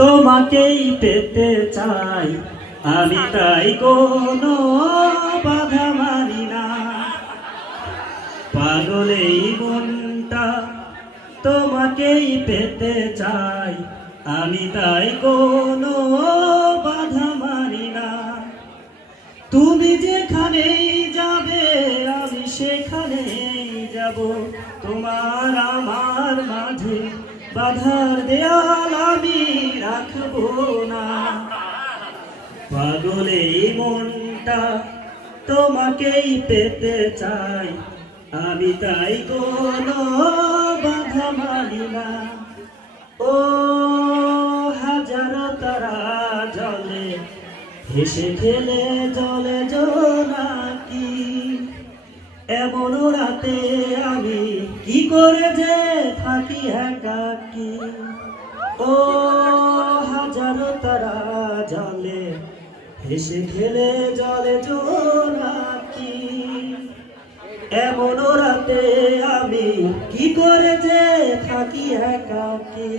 তোমাকেই পেতে চাই আমি, তাই কোনো বাধা মানি না। পাগল এই মনটা তোমাকেই পেতে চাই আমি, তাই কোনো বাধা মানি না। তুমি যেখানেই যাবে আমি সেখানেই যাব, তোমার আমার মাঝে বাধার দেয়াল আমি রাখবো না। পাগল এই মনটা তোমাকেই পেতে চাই আমি, তাই কোনো বাধা মানি না। ও হাজারো তারা জলে হেসে খেলে জলে জোনাকি, এমন রাতে আমি কি করে যে থাকি একাকী। ও হাজারো তারা জলে হেসে খেলে জলে জোনাকি, এমন রাতে আমি কি করে যে থাকি একাকী।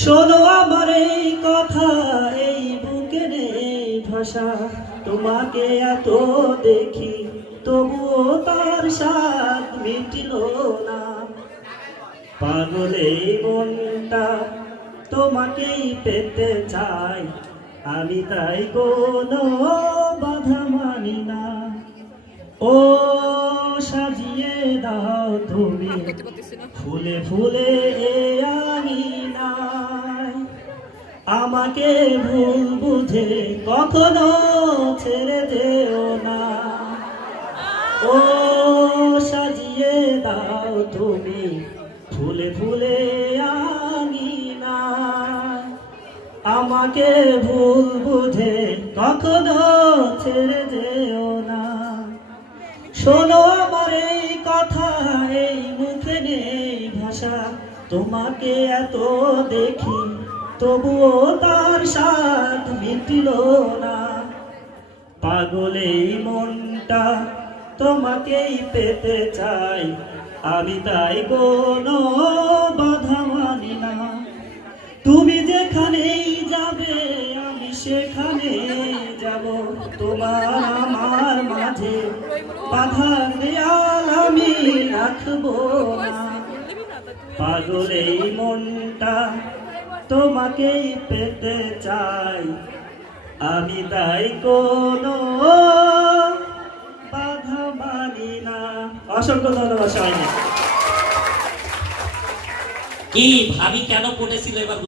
শোনো আমার এই কথা, এই বুকে নেই ভাষা, তোমাকে এত দেখি তবুও তার স্বাদ মিটিল না। পাগল এই মনটা তোমাকেই পেতে চাই আমি, তাই কোনো বাধা মানি না। ও সাজিয়ে দাও তুমি ফুলে ফুলে আমি নাই, আমাকে ভুল বুঝে কখনো ছেড়ে যেও না। ও সাজিয়ে দাও তুমি ফুলে ফুলে আমি নাই, আমাকে ভুল বুঝে কখনো ছেড়ে যেও না। শোনো আমার এই কথা, এই মুখে নেই ভাষা, তোমাকে এত দেখি তবুও তার স্বাদ মিটিল না। পাগল এই মনটা তোমাকেই পেতে চাই আমি, তাই কোনো বাধা মানি না। তুমি যেখানেই যাবে আমি সেখানে যাব, তোমার আমার মাঝে বাধার দেয়াল আমি রাখবো না। পাগল এই মনটা তোমাকেই পেতে চাই আমি, তাই কোনো বাধা মানি না। অসংখ্য ধন্যবাদ সবাইকে। কি ভাবি কেন পড়েছিল এবার